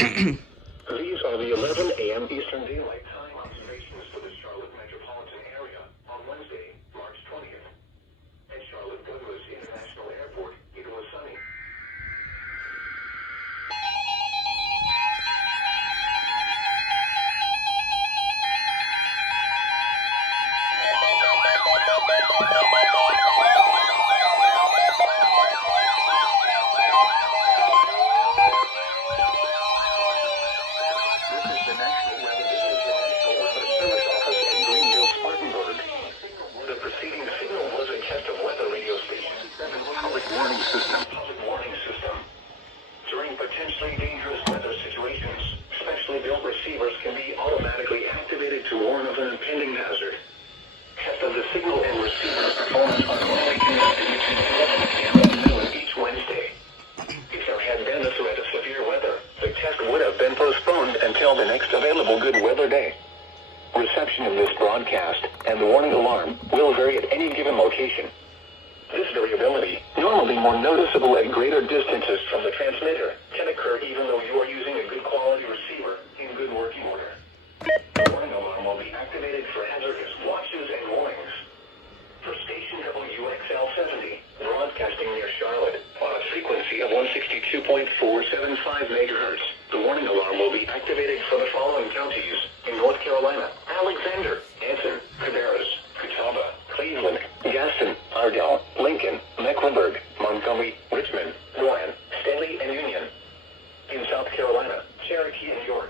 These are the 11 a.m. Eastern Daylight Time observations for the Charlotte metropolitan area on Wednesday, March 20th. At Charlotte Douglas International Airport, it was sunny. Potentially dangerous weather situations, specially built receivers can be automatically activated to warn of an impending hazard. Test of the signal and receiver performance are normally conducted between 11 a.m. and noon each Wednesday. If there had been a threat of severe weather, the test would have been postponed until the next available good weather day. Reception of this broadcast and the warning alarm will vary at any given location. This variability, normally more noticeable at greater distances from the transmitter, can occur even though you are using a good quality receiver in good working order. The warning alarm will be activated for hazardous watches and warnings. For station WXL70, broadcasting near Charlotte, on a frequency of 162.475 MHz, the warning alarm will be activated for the following counties in North Carolina: Alexander, Anson, Cabarrus, Catawba, Cleveland, Gaston, Ardell, Lincoln, Mecklenburg, Montgomery, Richmond, Rowan, Stanley, and Union. In South Carolina, Cherokee and York.